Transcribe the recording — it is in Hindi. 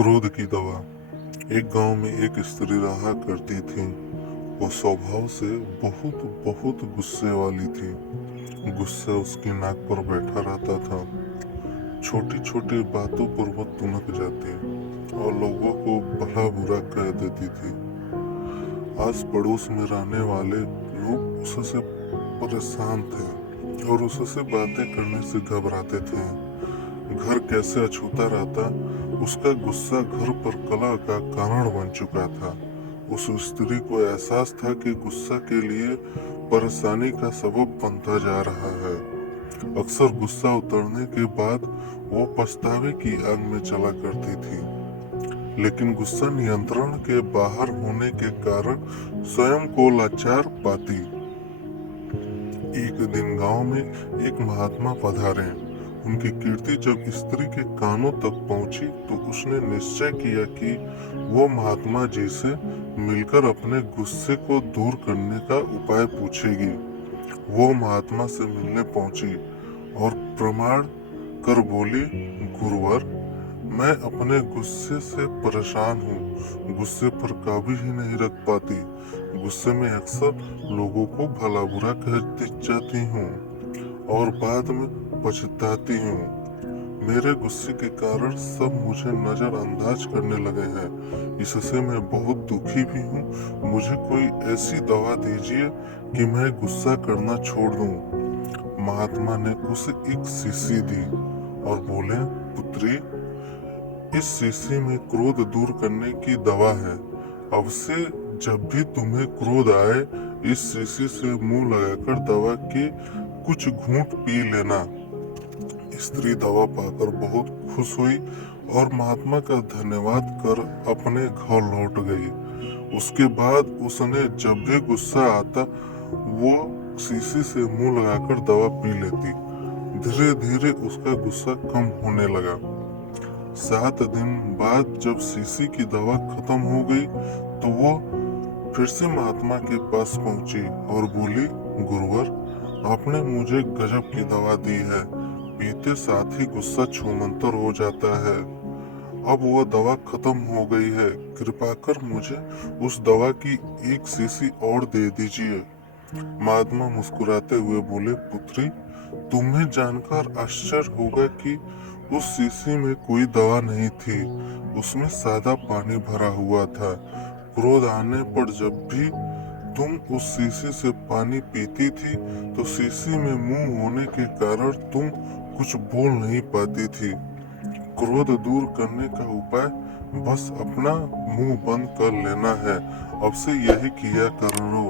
क्रोध की दवा। एक गांव में एक स्त्री रहा करती थी। वो स्वभाव से बहुत बहुत गुस्से वाली थी। गुस्सा उसकी नाक पर बैठा रहता था। छोटी छोटी बातों पर वो तुनक जाती और लोगों को भला बुरा कह देती थी। आस पड़ोस में रहने वाले लोग उससे परेशान थे और उससे बातें करने से घबराते थे। घर कैसे अछूता रहता, उसका गुस्सा घर पर कलह का कारण बन चुका था। उस स्त्री को एहसास था कि गुस्सा के लिए परेशानी का सबब बनता जा रहा है। अक्सर गुस्सा उतरने के बाद वो पछतावे की आग में चला करती थी, लेकिन गुस्सा नियंत्रण के बाहर होने के कारण स्वयं को लाचार पाती। एक दिन गांव में एक महात्मा पधारे। उनकी कीर्ति जब स्त्री के कानों तक पहुंची तो उसने निश्चय किया कि वो महात्मा जी से मिलकर अपने गुस्से को दूर करने का उपाय पूछेगी। वो महात्मा से मिलने पहुंची और प्रमाण कर बोली, गुरुवर, मैं अपने गुस्से से परेशान हूँ। गुस्से पर काबू ही नहीं रख पाती। गुस्से में अक्सर लोगों को भला बुरा कह जाती हूँ और बाद में पछताती हूँ। मेरे गुस्से के कारण सब मुझे नजरअंदाज करने लगे हैं। इससे मैं बहुत दुखी भी हूँ। मुझे कोई ऐसी दवा दीजिए कि मैं गुस्सा करना छोड़ दूँ। महात्मा ने उसे एक शीशी दी और बोले, पुत्री, इस शीशी में क्रोध दूर करने की दवा है। अब से जब भी तुम्हें क्रोध आए, इस शीशी से मुंह लगाकर दवा के कुछ घूंट पी लेना। स्त्री दवा पाकर बहुत खुश हुई और महात्मा का धन्यवाद कर अपने घर लौट गई। उसके बाद उसने जब भी गुस्सा आता वो शीशी से मुंह लगाकर दवा पी लेती। धीरे धीरे उसका गुस्सा कम होने लगा। 7 दिन बाद जब शीशी की दवा खत्म हो गई तो वो फिर से महात्मा के पास पहुंची और बोली, गुरुवर, आपने मुझे गजब की दवा दी है। पीते साथ ही गुस्सा छूमंतर हो जाता है। अब वह दवा खत्म हो गई है। कृपा कर मुझे उस दवा की एक शीशी और दे दीजिए। महात्मा मुस्कुराते हुए बोले, पुत्री, तुम्हें जानकर आश्चर्य होगा कि उस शीशी में कोई दवा नहीं थी। उसमें सादा पानी भरा हुआ था। क्रोध आने पर जब भी तुम उस शीशी से पानी पीती थी तो शीशी में मुंह होने के कारण तुम कुछ बोल नहीं पाती थी। क्रोध दूर करने का उपाय बस अपना मुंह बंद कर लेना है। अब से यही किया करो।